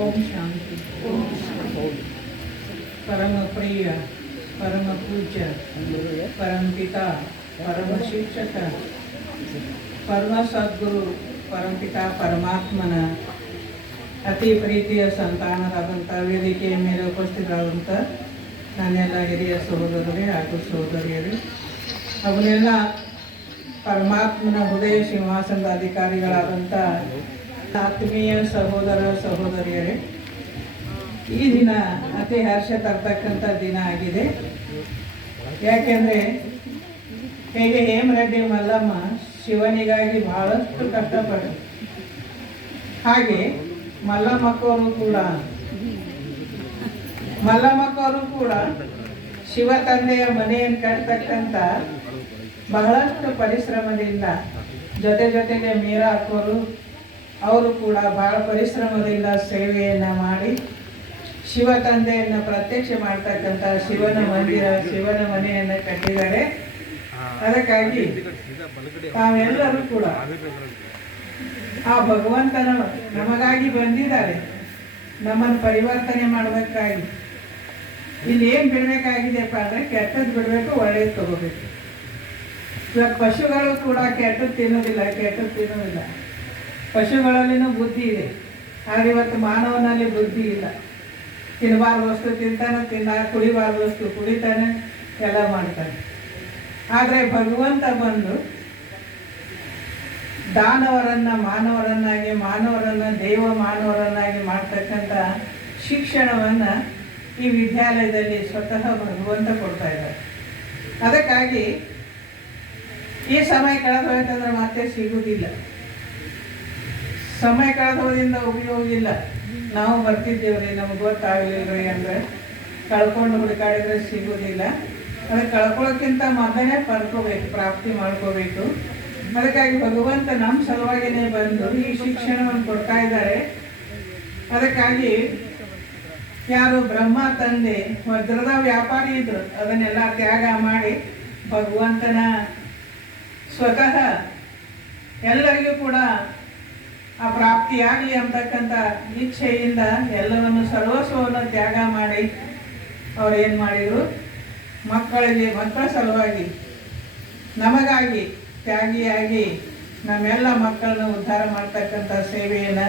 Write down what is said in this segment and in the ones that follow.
ಓಂ ಶಾಂತಿ. ಪರಮ ಪ್ರಿಯ, ಪರಮ ಪೂಜ್ಯ, ಪರಂಪಿತ, ಪರಮ ಶಿಕ್ಷಕ, ಪರಮ ಸದ್ಗುರು, ಪರಂಪಿತ ಪರಮಾತ್ಮನ ಅತಿ ಪ್ರೀತಿಯ ಸಂತಾನರಾದಂಥ ವೇದಿಕೆಯ ಮೇಲೆ ಉಪಸ್ಥಿತರಾದಂಥ ನನ್ನೆಲ್ಲ ಹಿರಿಯ ಸಹೋದರರೇ ಹಾಗೂ ಸಹೋದರಿಯರೇ, ಅವನ್ನೆಲ್ಲ ಪರಮಾತ್ಮನ ಹೃದಯ ಸಿಂಹಾಸನದ ಅಧಿಕಾರಿಗಳಾದಂಥ ಆತ್ಮೀಯ ಸಹೋದರ ಸಹೋದರಿಯರೇ, ಈ ದಿನ ಅತಿ ಹರ್ಷ ತರ್ತಕ್ಕಂಥ ದಿನ ಆಗಿದೆ. ಯಾಕೆಂದರೆ ಹೇಗೆ ಹೇಮರೆಡ್ಡಿ ಮಲ್ಲಮ್ಮ ಶಿವನಿಗಾಗಿ ಬಹಳಷ್ಟು ಕಷ್ಟಪಟ್ಟರು, ಹಾಗೆ ಮಲ್ಲಮ್ಮಕ್ಕವರು ಕೂಡ ಶಿವ ತಂದೆಯ ಮನೆಯನ್ನು ಕಟ್ತಕ್ಕಂಥ ಬಹಳಷ್ಟು ಪರಿಶ್ರಮದಿಂದ, ಜೊತೆಗೆ ಮೀರಾ ಅಕ್ಕವರು ಅವರು ಕೂಡ ಬಹಳ ಪರಿಶ್ರಮದಿಂದ ಸೇವೆಯನ್ನು ಮಾಡಿ ಶಿವ ತಂದೆಯನ್ನು ಪ್ರತ್ಯಕ್ಷ ಮಾಡ್ತಕ್ಕಂಥ ಶಿವನ ಮಂದಿರ, ಶಿವನ ಮನೆಯನ್ನು ಕಟ್ಟಿದ್ದಾರೆ. ಅದಕ್ಕಾಗಿ ತಾವೆಲ್ಲರೂ ಕೂಡ ಆ ಭಗವಂತನ ನಮಗಾಗಿ ಬಂದಿದ್ದಾರೆ, ನಮ್ಮನ್ನು ಪರಿವರ್ತನೆ ಮಾಡಬೇಕಾಗಿ. ಇಲ್ಲಿ ಏನು ಬಿಡಬೇಕಾಗಿದೆಯಪ್ಪ ಅಂದರೆ ಕೆಟ್ಟದ್ದು ಬಿಡಬೇಕು, ಒಳ್ಳೆಯದು ತಗೋಬೇಕು. ಇವಾಗ ಪಶುಗಳು ಕೂಡ ಕೆಟ್ಟದ್ದು ತಿನ್ನೋದಿಲ್ಲ. ಪಶುಗಳಲ್ಲಿನೂ ಬುದ್ಧಿ ಇದೆ, ಆದರೆ ಇವತ್ತು ಮಾನವನಲ್ಲಿ ಬುದ್ಧಿ ಇಲ್ಲ. ತಿನ್ನಬಾರ್ದು ವಸ್ತು ತಿಂತಾನೆ, ಕುಡಿಬಾರ್ದು ವಸ್ತು ಕುಡಿತಾನೆ, ಎಲ್ಲ ಮಾಡ್ತಾನೆ. ಆದರೆ ಭಗವಂತ ಬಂದು ದಾನವರನ್ನು ಮಾನವರನ್ನಾಗಿ, ಮಾನವರನ್ನು ದೇವ ಮಾನವರನ್ನಾಗಿ ಮಾಡ್ತಕ್ಕಂಥ ಶಿಕ್ಷಣವನ್ನು ಈ ವಿದ್ಯಾಲಯದಲ್ಲಿ ಸ್ವತಃ ಭಗವಂತ ಕೊಡ್ತಾ ಇದ್ದಾರೆ. ಅದಕ್ಕಾಗಿ ಈ ಸಮಯ ಕಳೆದು ಹೋಯ್ತಂದ್ರೆ ಮತ್ತೆ ಸಿಗುವುದಿಲ್ಲ. ಸಮಯ ಕಳೆದು ಹೋದ್ರಿಂದ ಉಪಯೋಗ ಇಲ್ಲ. ನಾವು ಬರ್ತಿದ್ದೇವ್ರಿ, ನಮ್ಗೆ ಗೊತ್ತಾಗಲಿಲ್ಲರಿ ಅಂದರೆ ಕಳ್ಕೊಂಡು ಹುಡುಕಾಡಿದ್ರೆ ಸಿಗೋದಿಲ್ಲ. ಅದಕ್ಕೆ ಕಳ್ಕೊಳ್ಳೋಕ್ಕಿಂತ ಮೊದಲೇ ಪಡ್ಕೋಬೇಕು, ಪ್ರಾಪ್ತಿ ಮಾಡ್ಕೋಬೇಕು. ಅದಕ್ಕಾಗಿ ಭಗವಂತ ನಮ್ಮ ಸಲುವಾಗಿಯೇ ಬಂದು ಈ ಶಿಕ್ಷಣವನ್ನು ಕೊಡ್ತಾ ಇದ್ದಾರೆ. ಅದಕ್ಕಾಗಿ ಯಾರು ಬ್ರಹ್ಮ ತಂದೆ ವಜ್ರದ ವ್ಯಾಪಾರಿ ಇದ್ರು, ಅದನ್ನೆಲ್ಲ ತ್ಯಾಗ ಮಾಡಿ ಭಗವಂತನ ಸ್ವತಃ ಎಲ್ಲರಿಗೂ ಕೂಡ ಆ ಪ್ರಾಪ್ತಿಯಾಗಲಿ ಅಂತಕ್ಕಂಥ ಇಚ್ಛೆಯಿಂದ ಎಲ್ಲವನ್ನು ಸರ್ವಸ್ವವನ್ನು ತ್ಯಾಗ ಮಾಡಿ ಅವ್ರು ಏನು ಮಾಡಿದರು, ಮಕ್ಕಳ ಸಲುವಾಗಿ ನಮಗಾಗಿ ತ್ಯಾಗಿಯಾಗಿ ನಮ್ಮೆಲ್ಲ ಮಕ್ಕಳನ್ನು ಉದ್ಧಾರ ಮಾಡ್ತಕ್ಕಂಥ ಸೇವೆಯನ್ನು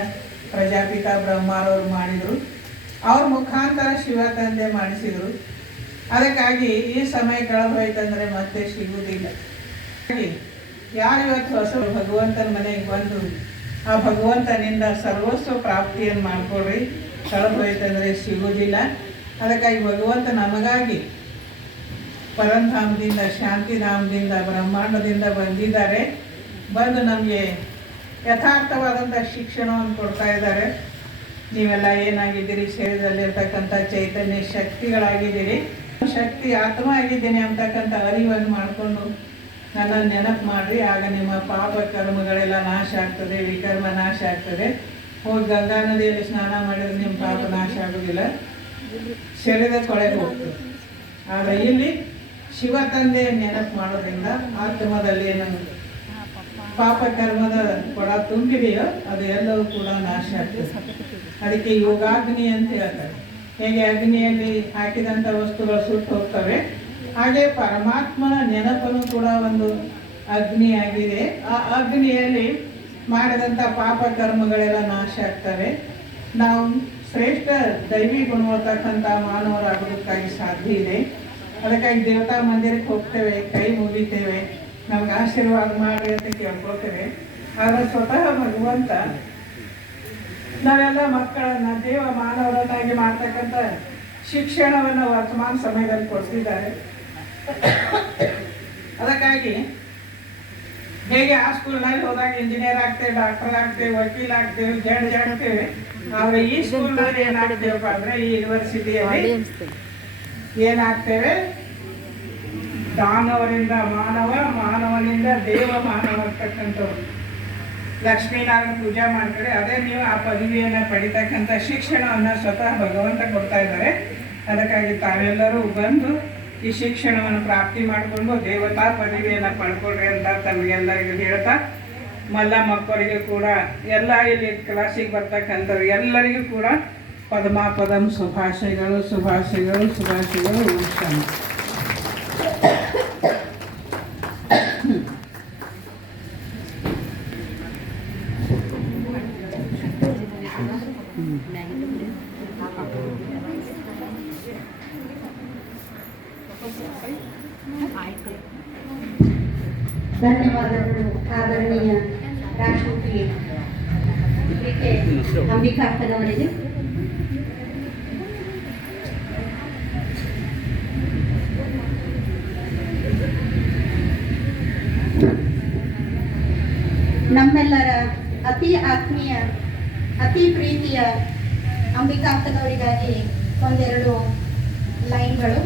ಪ್ರಜಾಪಿತ ಬ್ರಹ್ಮಾರವರು ಮಾಡಿದರು. ಅವ್ರ ಮುಖಾಂತರ ಶಿವ ತಂದೆ ಮಾಡಿಸಿದರು. ಅದಕ್ಕಾಗಿ ಈ ಸಮಯ ಕಳೆದು ಹೋಯ್ತಂದರೆ ಮತ್ತೆ ಸಿಗುವುದಿಲ್ಲ. ಯಾರು ಇವತ್ತು ಹೊಸ ಭಗವಂತನ ಮನೆಗೆ ಬಂದು ಆ ಭಗವಂತನಿಂದ ಸರ್ವಸ್ವ ಪ್ರಾಪ್ತಿಯನ್ನು ಮಾಡಿಕೊಡ್ರಿ, ಕಳೆದು ಹೋಯ್ತಂದರೆ ಸಿಗುವುದಿಲ್ಲ. ಅದಕ್ಕಾಗಿ ಭಗವಂತ ನಮಗಾಗಿ ಪರಂಧಾಮದಿಂದ, ಶಾಂತಿಧಾಮದಿಂದ, ಬ್ರಹ್ಮಾಂಡದಿಂದ ಬಂದಿದ್ದಾರೆ. ಬಂದು ನಮಗೆ ಯಥಾರ್ಥವಾದಂಥ ಶಿಕ್ಷಣವನ್ನು ಕೊಡ್ತಾ ಇದ್ದಾರೆ. ನೀವೆಲ್ಲ ಏನಾಗಿದ್ದೀರಿ, ಶರೀರದಲ್ಲಿರ್ತಕ್ಕಂಥ ಚೈತನ್ಯ ಶಕ್ತಿಗಳಾಗಿದ್ದೀರಿ. ಶಕ್ತಿ ಆತ್ಮ ಆಗಿದ್ದೀನಿ ಅಂತಕ್ಕಂಥ ಅರಿವನ್ನು ಮಾಡಿಕೊಂಡು ನನ್ನನ್ನು ನೆನಪು ಮಾಡಿರಿ. ಆಗ ನಿಮ್ಮ ಪಾಪ ಕರ್ಮಗಳೆಲ್ಲ ನಾಶ ಆಗ್ತದೆ, ವಿಕರ್ಮ ನಾಶ ಆಗ್ತದೆ. ಹೋಗಿ ಗಂಗಾ ನದಿಯಲ್ಲಿ ಸ್ನಾನ ಮಾಡಿದ್ರೆ ನಿಮ್ಮ ಪಾಪ ನಾಶ ಆಗೋದಿಲ್ಲ, ಶರೀರ ತೊಳೆಗೆ ಹೋಗ್ತದೆ. ಆದರೆ ಇಲ್ಲಿ ಶಿವ ತಂದೆಯ ನೆನಪು ಮಾಡೋದ್ರಿಂದ ಆತ್ಮದಲ್ಲಿ ಏನು ಪಾಪ ಕರ್ಮದ ಕೊಡ ತುಂಬಿದೆಯೋ ಅದು ಎಲ್ಲವೂ ಕೂಡ ನಾಶ ಆಗ್ತದೆ. ಅದಕ್ಕೆ ಯೋಗಾಗ್ನಿ ಅಂತ ಹೇಳ್ತಾರೆ. ಹೇಗೆ ಅಗ್ನಿಯಲ್ಲಿ ಹಾಕಿದಂಥ ವಸ್ತುಗಳು ಸುಟ್ಟು ಹೋಗ್ತವೆ, ಹಾಗೆ ಪರಮಾತ್ಮನ ನೆನಪನ್ನು ಕೂಡ ಒಂದು ಅಗ್ನಿಯಾಗಿದೆ. ಆ ಅಗ್ನಿಯಲ್ಲಿ ಮಾಡಿದಂಥ ಪಾಪ ಕರ್ಮಗಳೆಲ್ಲ ನಾಶ ಆಗ್ತವೆ. ನಾವು ಶ್ರೇಷ್ಠ ದೈವಿ ಗುಣವರ್ತಕ್ಕಂಥ ಮಾನವರಾಗೋದಕ್ಕಾಗಿ ಸಾಧ್ಯ ಇದೆ. ಅದಕ್ಕಾಗಿ ದೇವತಾ ಮಂದಿರಕ್ಕೆ ಹೋಗ್ತೇವೆ, ಕೈ ಮುಗಿತೇವೆ, ನಮ್ಗೆ ಆಶೀರ್ವಾದ ಮಾಡಿ ಅಂತ ಕೇಳ್ಕೊಳ್ತೇವೆ. ಆದರೆ ಸ್ವತಃ ಭಗವಂತ ನಾವೆಲ್ಲ ಮಕ್ಕಳನ್ನು ದೇವ ಮಾನವರನ್ನಾಗಿ ಮಾಡ್ತಕ್ಕಂಥ ಶಿಕ್ಷಣವನ್ನು ವರ್ತಮಾನ ಸಮಯದಲ್ಲಿ ಕೊಡ್ತಿದ್ದಾರೆ. ಅದಕ್ಕಾಗಿ ಹೇಗೆ ಆ ಸ್ಕೂಲ್ನಲ್ಲಿ ಹೋದಾಗ ಇಂಜಿನಿಯರ್ ಆಗ್ತೇವೆ, ಡಾಕ್ಟರ್ ಆಗ್ತೇವೆ, ವಕೀಲ ಆಗ್ತೇವೆ, ಜಡ್ಜ್ ಆಗ್ತೇವೆ. ಆದರೆ ಈ ಸ್ಕೂಲ್ನಲ್ಲಿ ಏನಾಗ್ತೇವಪ್ಪ ಅಂದರೆ ಈ ಯೂನಿವರ್ಸಿಟಿಯಲ್ಲಿ ಏನಾಗ್ತೇವೆ, ದಾನವರಿಂದ ಮಾನವ, ಮಾನವನಿಂದ ದೇವ ಮಾನವ ಅಂತಕ್ಕಂಥವ್ರು. ಲಕ್ಷ್ಮೀನಾರಾಯಣ ಪೂಜೆ ಮಾಡ್ತಾರೆ. ಅದೇ ನೀವು ಆ ಪದವಿಯನ್ನು ಪಡಿತಕ್ಕಂಥ ಶಿಕ್ಷಣವನ್ನು ಸ್ವತಃ ಭಗವಂತ ಕೊಡ್ತಾ ಇದ್ದಾರೆ. ಅದಕ್ಕಾಗಿ ತಾವೆಲ್ಲರೂ ಬಂದು ಈ ಶಿಕ್ಷಣವನ್ನು ಪ್ರಾಪ್ತಿ ಮಾಡಿಕೊಂಡು ದೇವತಾ ಪದವಿಯನ್ನು ಪಡ್ಕೊಳ್ರಿ ಅಂತ ತಮಗೆಲ್ಲರಿಗೂ ಹೇಳ್ತಾ, ಮಲ್ಲ ಮಕ್ಕಳಿಗೂ ಕೂಡ ಎಲ್ಲ ಇಲ್ಲಿ ಕ್ಲಾಸಿಗೆ ಬರ್ತಕ್ಕಂಥವ್ರು ಎಲ್ಲರಿಗೂ ಕೂಡ ಪದಮಾಪದಂ ಶುಭಾಶಯಗಳು ಶುಭಾಶಯಗಳು ಶುಭಾಶಯಗಳು. ಉಷಂ ಧನ್ಯವಾದಗಳು ಆದರಣೀಯ ರಾಷ್ಟ್ರಪತಿ ಅಂಬಿಕಾಪ್ಪನವರಿಗೆ. ನಮ್ಮೆಲ್ಲರ ಅತಿ ಆತ್ಮೀಯ ಅತಿ ಪ್ರೀತಿಯ ಅಂಬಿಕಾಪ್ಪನವರಿಗಾಗಿ ಒಂದೆರಡು ಲೈನ್ಗಳು.